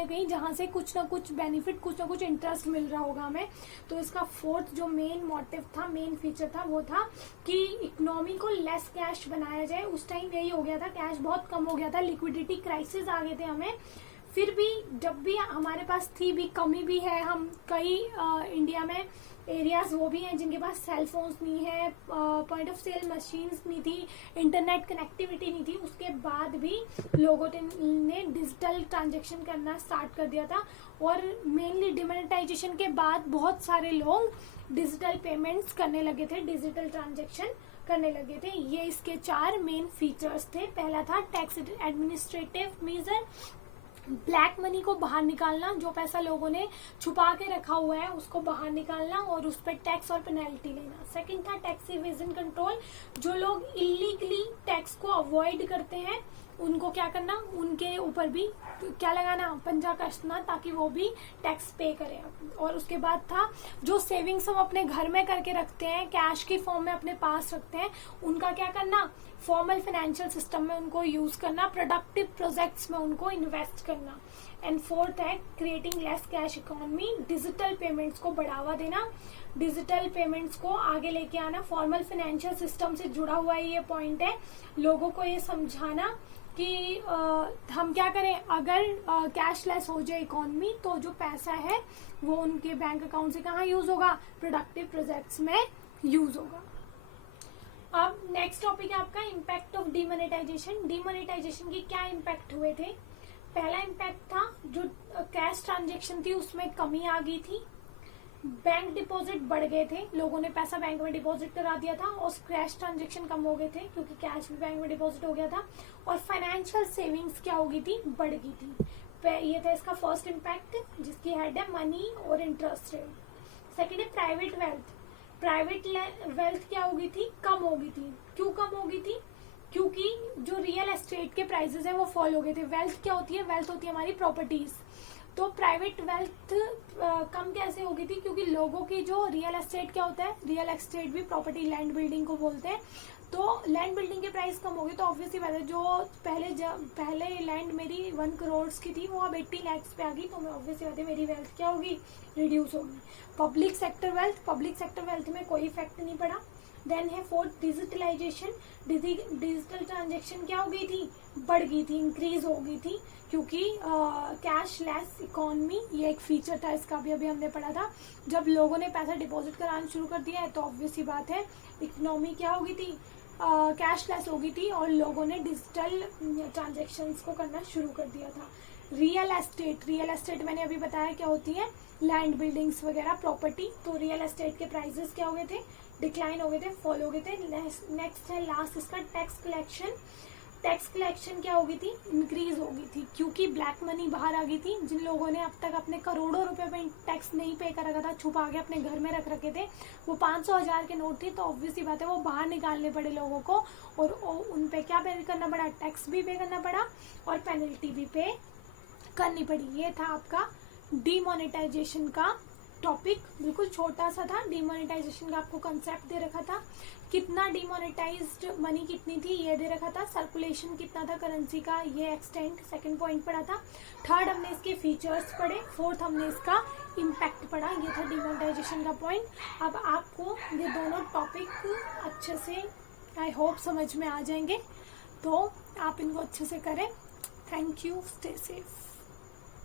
न कहीं जहाँ से कुछ ना कुछ बेनिफिट, कुछ ना कुछ इंटरेस्ट मिल रहा होगा हमें। तो इसका फोर्थ जो मेन मोटिव था, मेन फीचर था, वो था कि इकोनॉमी को लेस कैश बनाया जाए। उस टाइम यही हो गया था, कैश बहुत कम हो गया था, लिक्विडिटी क्राइसिस आ गए थे हमें। फिर भी जब भी हमारे पास थी भी, कमी भी है, हम कई इंडिया में एरियाज वो भी हैं जिनके पास सेल फोन्स नहीं है, पॉइंट ऑफ सेल मशीन्स नहीं थी, इंटरनेट कनेक्टिविटी नहीं थी, उसके बाद भी लोगों ने डिजिटल ट्रांजेक्शन करना स्टार्ट कर दिया था। और मेनली डिमोनेटाइजेशन के बाद बहुत सारे लोग डिजिटल पेमेंट्स करने लगे थे, डिजिटल ट्रांजेक्शन करने लगे थे। ये इसके 4 मेन फीचर्स थे। पहला था tax administrative measure, black money को बाहर निकालना, जो पैसा लोगों ने छुपा के रखा हुआ है उसको बाहर निकालना और उस पर टैक्स और पेनल्टी लेना। सेकंड था टैक्स इवेजन कंट्रोल, जो लोग इलीगली टैक्स को अवॉइड करते हैं उनको क्या करना, उनके ऊपर भी क्या लगाना, पंजा कसना, ताकि वो भी टैक्स पे करें। और उसके बाद था जो सेविंग्स हम अपने घर में करके रखते हैं, कैश की फॉर्म में अपने पास रखते हैं, उनका क्या करना, फॉर्मल फाइनेंशियल सिस्टम में उनको यूज करना, प्रोडक्टिव प्रोजेक्ट्स में उनको इन्वेस्ट करना। एंड फोर्थ है creating less cash economy, digital payments को बढ़ावा देना, डिजिटल पेमेंट्स को आगे लेके आना। फॉर्मल फाइनेंशियल सिस्टम से जुड़ा हुआ ये पॉइंट है, लोगों को ये समझाना कि हम क्या करें अगर कैशलेस हो जाए इकोनॉमी, तो जो पैसा है वो उनके बैंक अकाउंट से कहाँ यूज होगा, प्रोडक्टिव प्रोजेक्ट्स में यूज होगा। अब नेक्स्ट टॉपिक है आपका इम्पैक्ट ऑफ डीमोनेटाइजेशन। डीमोनेटाइजेशन के क्या इम्पैक्ट हुए थे? पहला इम्पैक्ट था जो कैश ट्रांजेक्शन थी उसमें कमी आ गई थी, बैंक डिपॉजिट बढ़ गए थे, लोगों ने पैसा बैंक में डिपॉजिट करा दिया था और कैश ट्रांजेक्शन कम हो गए थे क्योंकि कैश भी बैंक में डिपॉजिट हो गया था। और फाइनेंशियल सेविंग्स क्या हो गई थी, बढ़ गई थी। ये था इसका फर्स्ट इम्पैक्ट, जिसकी हेड है मनी और इंटरेस्ट रेट। सेकेंड है प्राइवेट वेल्थ। प्राइवेट वेल्थ क्या हो गई थी, कम हो गई थी। क्यों कम हो गई थी? क्योंकि जो रियल एस्टेट के प्राइसेस है वो फॉल हो गए थे। वेल्थ क्या होती है? वेल्थ होती है हमारी प्रॉपर्टीज। तो प्राइवेट वेल्थ कम कैसे हो गई थी? क्योंकि लोगों की जो रियल एस्टेट क्या होता है, रियल एस्टेट भी प्रॉपर्टी लैंड बिल्डिंग को बोलते हैं, तो लैंड बिल्डिंग के प्राइस कम हो गए तो ऑब्वियसली बात है जो पहले लैंड मेरी 1 करोड़ की थी वो अब 80 लाख पे आ गई, तो ऑब्वियसली बात है मेरी वेल्थ क्या होगी, रिड्यूस होगी। Public sector wealth, public sector wealth में कोई इफेक्ट नहीं पड़ा। देन है फोर्थ डिजिटलाइजेशन। डिजिटल ट्रांजेक्शन क्या हो गई थी, बढ़ गई थी, इंक्रीज हो गई थी, क्योंकि कैशलेस इकोनॉमी ये एक फीचर था इसका भी, अभी हमने पढ़ा था। जब लोगों ने पैसा डिपॉजिट कराना शुरू कर दिया है तो ऑब्वियस सी बात है इकोनॉमी क्या हो गई थी, कैशलेस हो गई थी और लोगों ने डिजिटल ट्रांजेक्शन्स को करना शुरू कर दिया था। रियल एस्टेट, रियल एस्टेट मैंने अभी बताया क्या होती है, लैंड बिल्डिंग्स वगैरह प्रॉपर्टी। तो रियल एस्टेट के प्राइसेस क्या हो गए थे, डिक्लाइन हो गए थे, फॉल हो गए थे। नेक्स्ट है लास्ट इसका टैक्स कलेक्शन। टैक्स कलेक्शन क्या हो गई थी, इंक्रीज हो गई थी, क्योंकि ब्लैक मनी बाहर आ गई थी। जिन लोगों ने अब तक अपने करोड़ों रुपए में टैक्स नहीं पे कर रखा था, छुपा के अपने घर में रख रखे थे, वो 500,000 के नोट थे, तो ऑब्वियसली बात है वो बाहर निकालने पड़े लोगों को और उन पे क्या पे करना पड़ा, टैक्स भी पे करना पड़ा और पेनल्टी भी पे करनी पड़ी। ये था आपका डीमोनेटाइजेशन का टॉपिक, बिल्कुल छोटा सा था। डीमोनेटाइजेशन का आपको कंसेप्ट दे रखा था, कितना डीमोनेटाइज्ड मनी कितनी थी ये दे रखा था, सर्कुलेशन कितना था करेंसी का ये एक्सटेंट सेकंड पॉइंट पढ़ा था। थर्ड हमने इसके फीचर्स पढ़े, फोर्थ हमने इसका इम्पैक्ट पढ़ा। ये था डीमोनेटाइजेशन का पॉइंट। अब आपको ये दोनों टॉपिक अच्छे से आई होप समझ में आ जाएंगे, तो आप इनको अच्छे से करें। Thank you, stay safe.